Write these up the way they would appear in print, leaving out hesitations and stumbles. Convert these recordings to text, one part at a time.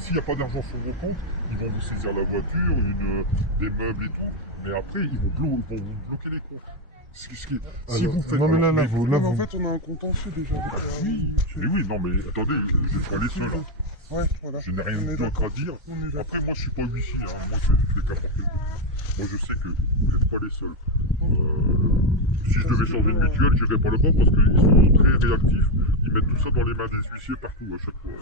s'il n'y a pas d'argent sur vos comptes, ils vont vous saisir la voiture, des meubles et tout. Mais après, ils vont vous bloquer les comptes. Si vous faites... Non mais là, En fait, on a un contentieux déjà. Oui, mais oui, non mais attendez, vous êtes pas les seuls. Hein. Ouais, voilà. Je n'ai rien d'autre à dire. Après, moi, je suis pas huissier. Hein. Moi, je fais qu'apporter le dossier. Moi, je sais que vous n'êtes pas les seuls. Si je devais changer de mutuelle, j'irais pas là-bas parce qu'ils sont très réactifs. Ils mettent tout ça dans les mains des huissiers partout, à chaque fois.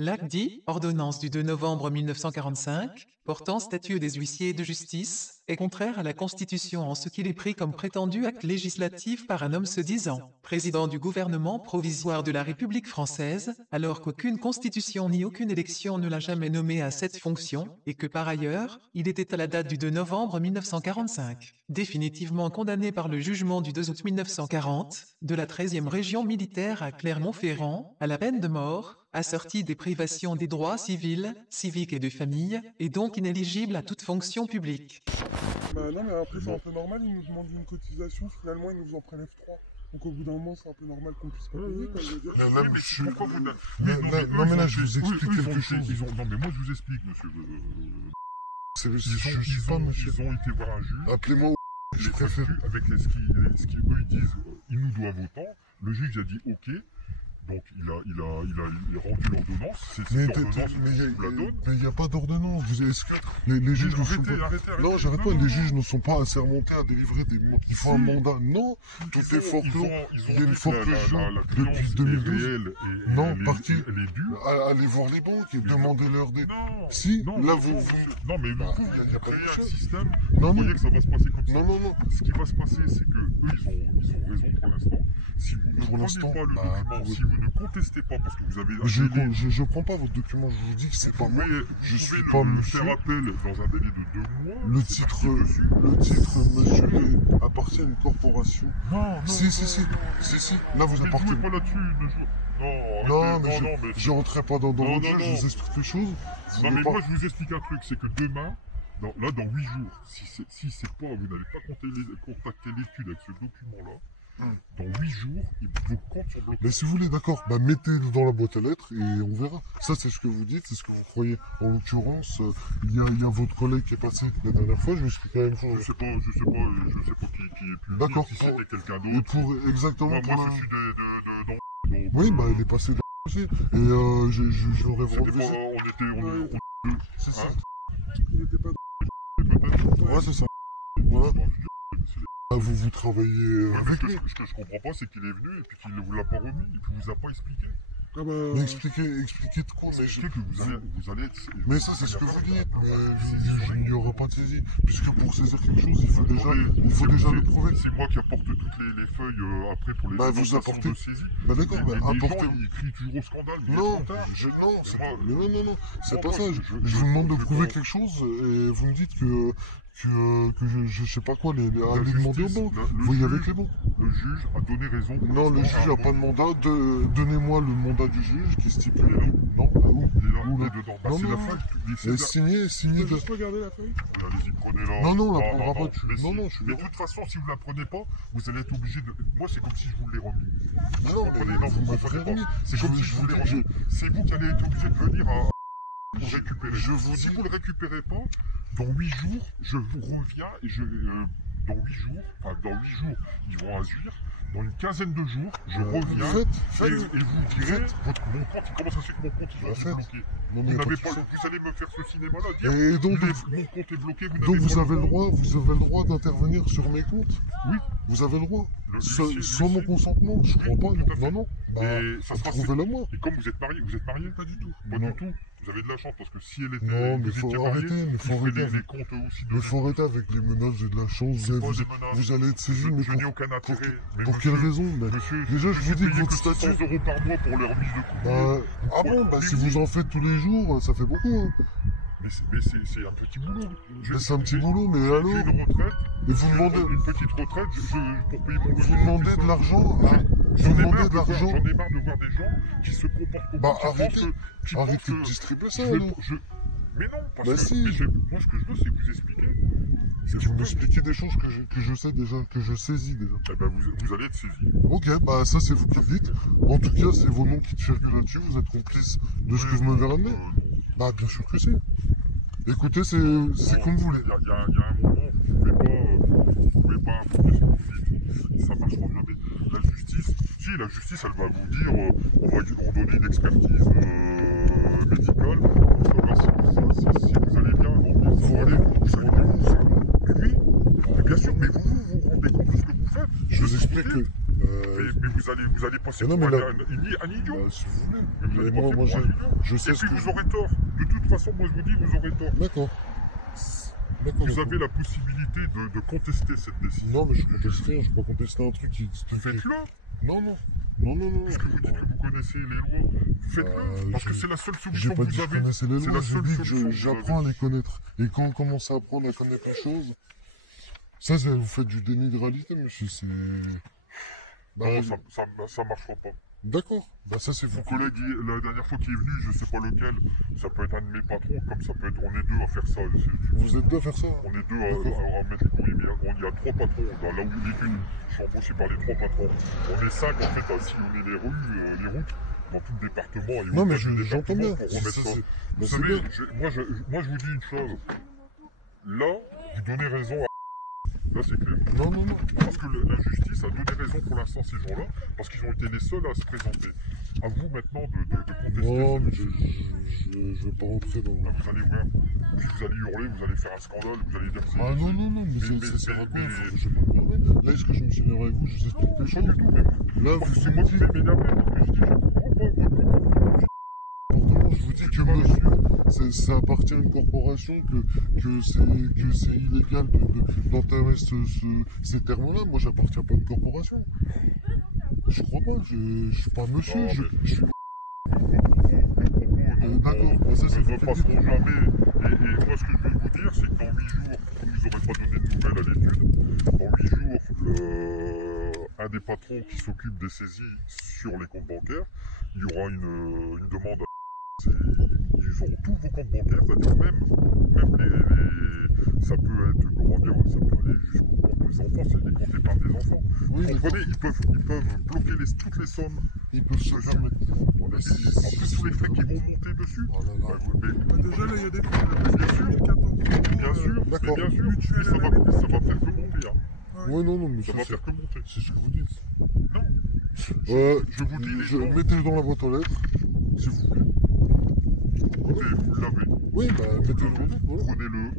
L'acte dit, ordonnance du 2 novembre 1945, portant statut des huissiers de justice, est contraire à la Constitution en ce qu'il est pris comme prétendu acte législatif par un homme se disant président du gouvernement provisoire de la République française, alors qu'aucune constitution ni aucune élection ne l'a jamais nommé à cette fonction, et que par ailleurs, il était à la date du 2 novembre 1945, définitivement condamné par le jugement du 2 août 1940, de la 13e région militaire à Clermont-Ferrand, à la peine de mort, assorti des privations des droits civils, civiques et de famille, et donc inéligible à toute fonction publique. Bah non, mais après, c'est un peu normal, ils nous demandent une cotisation, finalement, ils nous en prélèvent 3. Donc au bout d'un moment, c'est un peu normal qu'on puisse pas payer, quoi, je veux dire. Non mais là, je vous explique quelque chose. Non mais moi, je vous explique, monsieur. Je suis pas monsieur. Ils ont été voir un juge. Appelez-moi je préfère. Avec ce qu'eux ils disent, ils nous doivent autant. Le juge a dit OK. Donc il a rendu l'ordonnance, c'est cette ordonnance, je vous la donne. Mais il n'y a pas d'ordonnance. Est-ce que les juges ne sont pas... Non, j'arrête pas, les juges ne sont pas assermentés à délivrer des... Il faut un mandat. Non, tout est forclos. Il y a une forclore depuis 2012. Non, parti. Elle est due. Allez voir les banques et demandez leur des... Si, là vous... Non, mais vous créez un système, vous voyez que ça va se passer comme ça. Non. Ce qui va se passer, c'est que eux, ils ont raison pour l'instant. Si vous ne prenez pas le document, si vous ne contestez pas, parce que vous avez... Je prends pas votre document, je vous dis que c'est pas moi. Je suis pas monsieur. Faire appel dans un délai de 2 mois. Le titre, monsieur, appartient à une corporation. Non. Si. Là, vous appartenez. Ne jouez pas là-dessus. Non, mais je rentrerai pas dans votre jeu, je vous explique quelque chose. Non, mais moi, je vous explique un truc, c'est que demain, dans 8 jours, si c'est pas, vous n'avez pas contacté l'étude avec ce document-là, dans 8 jours, vos comptes sont bloqués. Mais si vous voulez, d'accord, mettez-le dans la boîte à lettres et on verra. Ça, c'est ce que vous dites, c'est ce que vous croyez. En l'occurrence, il y a votre collègue qui est passé la dernière fois, je lui explique la même chose. Je sais pas qui est plus. D'accord. Si c'était quelqu'un d'autre. Et pour exactement. Moi, je suis de non. Oui, il est passé de aussi. Et je l'aurais vendu. On était. C'est ça. Il était pas... Peut-être. Ouais, c'est ça. Voilà. Vous travaillez avec lui. Ce que je comprends pas, c'est qu'il est venu et puis qu'il ne vous l'a pas remis et puis vous a pas expliqué. Mais expliquez de quoi, mais que vous allez être... Mais ça, c'est ce que vous dites, mais il n'y aura pas de saisie. Puisque pour saisir quelque chose, il faut déjà le prouver. C'est moi qui apporte toutes les feuilles après pour les vous apportez de saisie. D'accord, mais apportez... Ils crient toujours au scandale. Non, c'est pas ça. Je vous demande de prouver quelque chose et vous me dites que je sais pas quoi, allez demander aux banques. Voyez avec les banques. Le juge a donné raison. Non, le juge n'a pas de mandat. Donnez-moi le mandat du juge qui stipule. Non, où là dedans. C'est la feuille. Signez. Juste regarder la feuille. Allez-y, prenez-la. Non, la prendra pas. Mais de toute façon, si vous ne la prenez pas, vous allez être obligé de... Moi, c'est comme si je vous l'ai remis. Non, vous m'avez remis. C'est comme si je vous l'ai remis. C'est vous qui allez être obligé de venir pour récupérer. Si vous ne le récupérez pas, dans 8 jours, je vous reviens et dans 8 jours, ils vont agir. Dans une quinzaine de jours, je reviens et vous direz, mon compte, comment ça se fait que mon compte il est bloqué? Vous allez me faire ce cinéma-là, et donc, mon compte est bloqué, donc vous avez le droit d'intervenir sur mes comptes? Oui. Vous avez le droit? Sans mon consentement? Je crois pas, non. Trouvez-le moi. Et comme vous êtes marié? Pas du tout. Pas du tout. Vous avez de la chance parce que si elle était... Non, mais faut arrêter, les comptes aussi mais faut arrêter avec les menaces, j'ai de la chance, vous allez être saisi, mais je n'ai aucun intérêt. Pour quelle raison? Déjà, je vous dis que votre statut... 100 € par mois pour les remises de courrier. Si vous en faites tous les jours, ça fait beaucoup. Mais c'est un petit boulot. C'est un petit boulot, mais alors... J'ai une retraite, et vous demandez... Une petite retraite pour payer mon... Vous demandez de l'argent? J'en ai marre de voir des gens qui se comportent comme... Arrêtez de distribuer ça, alors. Mais non, parce que... moi, ce que je veux, c'est vous expliquer. vous m'expliquez des choses que je sais déjà, que je saisis déjà. Eh ben, vous allez être saisi. Ok, bah ça c'est vous qui le dites. En tout cas, c'est vos noms qui circulent là-dessus, vous êtes complice de ce que vous m'avez ramené. Bah bien sûr que si. Écoutez, c'est comme vous voulez. Il y a un moment, vous pouvez pas appliquer ce que vous dites. Ça marchera jamais. La justice, elle va vous dire, on va donner une expertise médicale pour savoir si vous allez bien. Vous allez bien. Mais oui, mais bien sûr, mais vous vous rendez compte de ce que vous faites. Je vous explique que... Mais vous allez passer pour un idiot. Bah, si vous voulez. Mais vous allez moi, passer pour un idiot. je sais Et ce puis que... vous aurez tort. De toute façon, moi je vous dis, vous aurez tort. D'accord. Vous avez la possibilité de contester cette décision. Non, mais je conteste rien, je peux pas contester un truc qui... Faites-le. Non. Puisque vous dites que vous connaissez les lois, faites-le. Parce que c'est la seule solution que vous avez. J'ai pas dit que je connaissais les lois, j'ai dit que solution j'apprends à les connaître. Et quand on commence à apprendre à connaître les choses, ça vous faites du déni de réalité, monsieur, c'est... Non, ça marchera pas. D'accord, bah ça c'est vous. Mon collègue, la dernière fois qu'il est venu, je sais pas lequel, ça peut être un de mes patrons, comme ça peut être, on est deux à faire ça. Vous êtes deux à faire ça? On est deux à mettre les courriers, mais il y a 3 patrons, là où il est venu, je suis embauché par les 3 patrons. On est 5 en fait à sillonner les rues, les routes, dans tout le département. Et non mais j'entends bien. Vous savez, moi je vous dis une chose, là, vous donnez raison à... Là, c'est clair. Non. Parce que la justice a donné raison pour l'instant ces gens-là, parce qu'ils ont été les seuls à se présenter. À vous maintenant de contester. Non, mais je vais pas rentrer dans... Là, vous allez voir, puis vous allez hurler, vous allez faire un scandale, vous allez dire que c'est... Ah non, mais ça sert à quoi? Je vais pas me permettre. Là, est-ce que je me suis mis avec vous? Je vous explique les choses. Pas du tout, mais là, c'est moi qui vais m'énerver, parce que je dis, je comprends pas. Je vous dis que monsieur, ça appartient à une corporation, que c'est illégal d'enterrer ces termes-là. Moi, j'appartiens pas à une corporation. Je crois pas, je suis pas monsieur. Non, je suis... D'accord, ça c'est ne passeront jamais. Et moi, ce que je veux vous dire, c'est que dans 8 jours, comme ils n'auraient pas donné de nouvelles à l'étude, dans 8 jours, un des patrons qui s'occupe des saisies sur les comptes bancaires, il y aura une demande. Ils auront tous vos comptes bancaires, c'est-à-dire même les... Ça peut être, comment dire, ça peut aller jusqu'au compte des enfants, c'est des comptes épargne des enfants. Oui, vous comprenez, ils peuvent bloquer toutes les sommes. Ils peuvent se permettre. En plus, tous les frais qui vont monter dessus. Oh là là. Déjà, là, il y a des problèmes. Bien sûr, 2014. Bien sûr, d'accord. Mais ça va faire que monter. Hein. Ouais, non, mais ça va faire que monter. C'est ce que vous dites. Non. Je vous dis, mettez-le dans la boîte aux lettres, si vous voulez. Écoutez, vous l'avez. Oui, bah, mettez-le. Voilà. Prenez-le.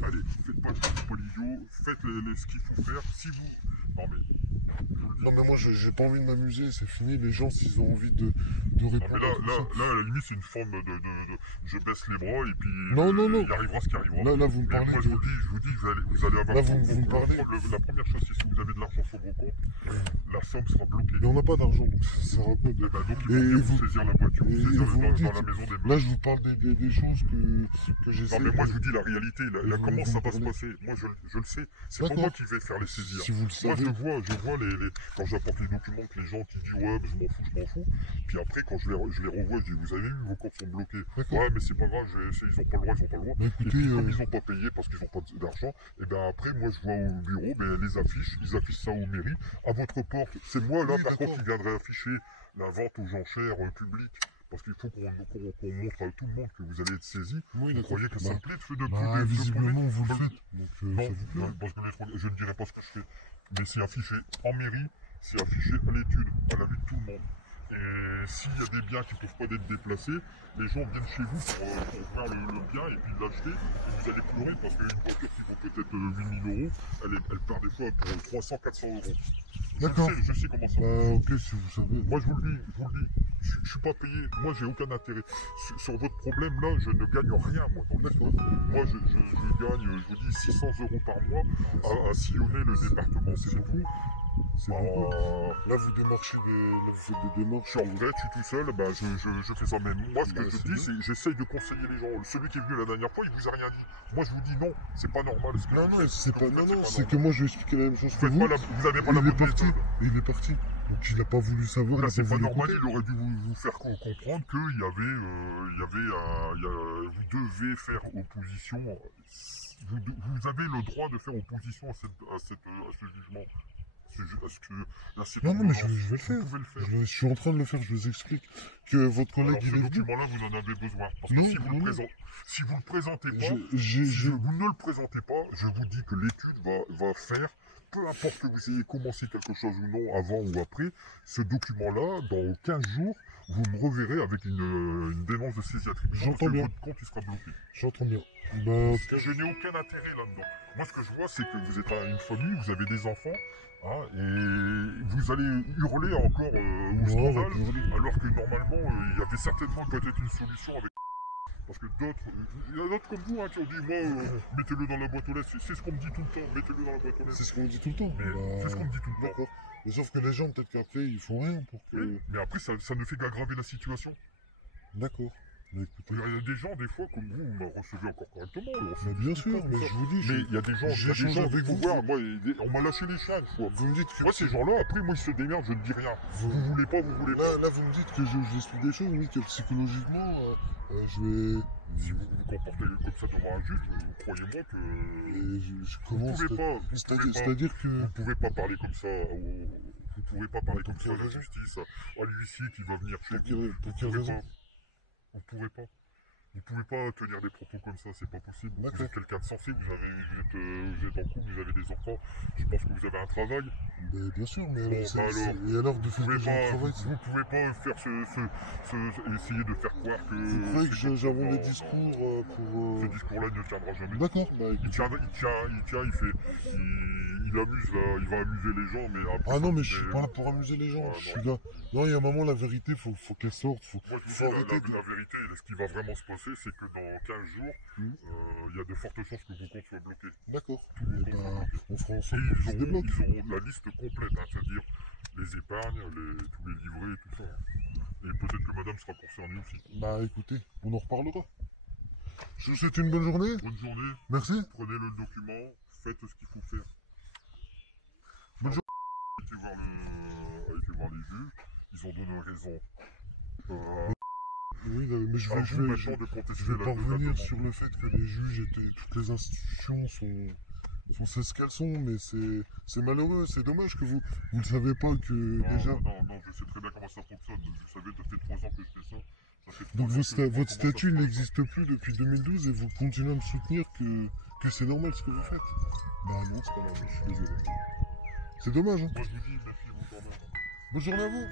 Allez, faites pas l'idiot. Faites ce qu'il faut faire. Si vous... Non, mais moi, j'ai pas envie de m'amuser. C'est fini. Les gens, s'ils ont envie de répondre... Mais là, à la limite, c'est une forme de... Je baisse les bras et puis... Non. Il arrivera ce qui arrivera. Là, vous me parlez... Moi, je vous dis, vous allez avoir... Là, vous me parlez... La première chose, c'est si vous avez de l'argent sur vos comptes, la somme sera bloquée. Mais on n'a pas d'argent, donc ça sert à quoi de... donc, ils vont vous saisir la voiture, vous saisir dans la maison des meufs. Là, je vous parle des choses que j'essaie... Non, mais moi, je vous dis la réalité. Comment ça va se passer? Moi, je le sais. C'est pas moi qui vais faire les saisir. Si vous le savez... Moi, je vois quand j'apporte les documents que les gens qui disent ouais, je m'en fous. Puis après, quand je les revois, je dis vous avez vu, vos comptes sont bloqués. Ouais, mais c'est pas grave, ils ont pas le droit. Bah, écoutez, et puis, comme ils ont pas payé parce qu'ils ont pas d'argent, et ben après, moi, je vois au bureau, les affiches, ils affichent ça aux mairies, à votre porte. C'est moi, là, par contre, qui viendrai afficher la vente aux enchères publiques. Parce qu'il faut qu'on montre à tout le monde que vous allez être saisi. Oui, vous croyez que ça me plaît de visiblement, vous le faites. Donc, non, parce que je ne dirai pas ce que je fais. Mais c'est affiché en mairie, c'est affiché à l'étude, à la vue de tout le monde. Et s'il y a des biens qui ne peuvent pas être déplacés, les gens viennent chez vous pour faire le bien et puis l'acheter. Et vous allez pleurer parce qu'une voiture qui vaut peut-être 8 000 €, elle perd des fois pour 300, 400 €. D'accord. Je sais comment ça va. Ok, si vous savez. Moi, je vous le dis. Je ne suis pas payé. Moi, j'ai aucun intérêt. Sur votre problème, là, je ne gagne rien, moi. Moi, je gagne, je vous dis, 600 € par mois à sillonner le département. C'est beaucoup. C'est beaucoup. Là, vous faites des démarches. Je suis en retraite, je suis tout seul, je fais ça. Mais moi, ce que je dis, c'est que j'essaye de conseiller les gens. Celui qui est venu la dernière fois, il vous a rien dit. Moi, je vous dis non, c'est pas normal. Non, c'est que moi, je vais expliquer la même chose que vous. Vous n'avez pas la bonne méthode. et il est parti. Donc il n'a pas voulu savoir. Là, c'est pas normal, il aurait dû vous faire comprendre qu'il y avait, vous devez faire opposition. Vous avez le droit de faire opposition à ce jugement. Non, mais je vais le faire. Vous pouvez le faire. Je suis en train de le faire, je vous explique que votre collègue il est venu. Ce document-là, vous en avez besoin. Parce que si vous ne le présentez pas, vous ne le présentez pas, je vous dis que l'étude va faire, peu importe que vous ayez commencé quelque chose ou non, avant ou après, ce document-là, dans 15 jours, vous me reverrez avec une dénonce de saisie attribution. J'entends bien. Votre compte il sera bloqué. J'entends bien. Parce que je n'ai aucun intérêt là-dedans. Moi, ce que je vois, c'est que vous êtes une famille, vous avez des enfants, hein, et vous allez hurler encore au scandale, alors que normalement, il y avait certainement peut-être une solution avec... Parce que il y en a d'autres comme vous hein, qui ont dit, moi, mettez-le dans la boîte aux lettres. C'est ce qu'on me dit tout le temps, mettez-le dans la boîte aux lettres. C'est ce qu'on me dit tout le temps. C'est ce qu'on me dit tout le temps. D'accord. Mais sauf que les gens, peut-être qu'après, ils font rien pour que... Oui, mais après, ça ne fait qu'aggraver la situation. D'accord. Mais écoutez... Il y a des gens, des fois, comme vous me recevez encore correctement. Mais bien sûr, mais je vous dis... Mais il y a des gens, avec vous. Voir, moi, on m'a lâché les chiens une fois. Vous me dites que... Moi, ces gens-là, après, moi, ils se démerdent, je ne dis rien. Vous voulez pas, vous voulez pas. Là, vous me dites que j'explique des choses, oui, que psychologiquement, je vais... Si vous vous comportez comme ça devant un juge, croyez-moi que... Comment... Vous pouvez pas... C'est-à-dire que... Vous pouvez pas parler comme ça vous pouvez pas parler comme ça à la justice, à l'huissier qui va venir chez vous. Pour quelle raison? Vous pouvez pas. Vous pouvez pas tenir des propos comme ça, c'est pas possible. Vous êtes quelqu'un de sensé, vous êtes en couple, vous avez des enfants, je pense que vous avez un travail. Mais bien sûr, mais bon, et alors de faire du travail, vous pouvez pas faire essayer de faire croire que... Vous croyez que j'avance des discours pour... Ce discours-là ne tiendra jamais. D'accord. Il amuse là, il va amuser les gens, mais après... Ah non, mais je suis pas là pour amuser les gens, je suis là... Non, il y a un moment, la vérité, faut qu'elle sorte, Moi, je vous dis, la vérité, ce qui va vraiment se passer, c'est que dans 15 jours, il y a de fortes chances que vos comptes soient bloqués. D'accord. On fera en sorte qu'ils se débloquent. Ils auront la liste complète, hein, c'est-à-dire les épargnes, tous les livrets et tout ça. Et peut-être que madame sera concernée aussi. Bah écoutez, on en reparlera. Je vous souhaite une bonne journée. Bonne journée. Merci. Prenez le document, faites ce qu'il faut faire. Bonne journée. A été voir les juges, ils ont donné raison. Oui, mais je vais pas revenir sur le fait que les juges et toutes les institutions sont c'est ce qu'elles sont, mais c'est malheureux, c'est dommage que vous ne savez pas que déjà... Non, je sais très bien comment ça fonctionne. Vous savez, ça fait 3 ans que je fais ça. Donc votre statut n'existe plus depuis 2012 et vous continuez à me soutenir que c'est normal ce que vous faites. Bah non, c'est pas normal, je suis désolé. C'est dommage, hein. Moi je vous dis merci, bonne journée. Bonne journée à vous.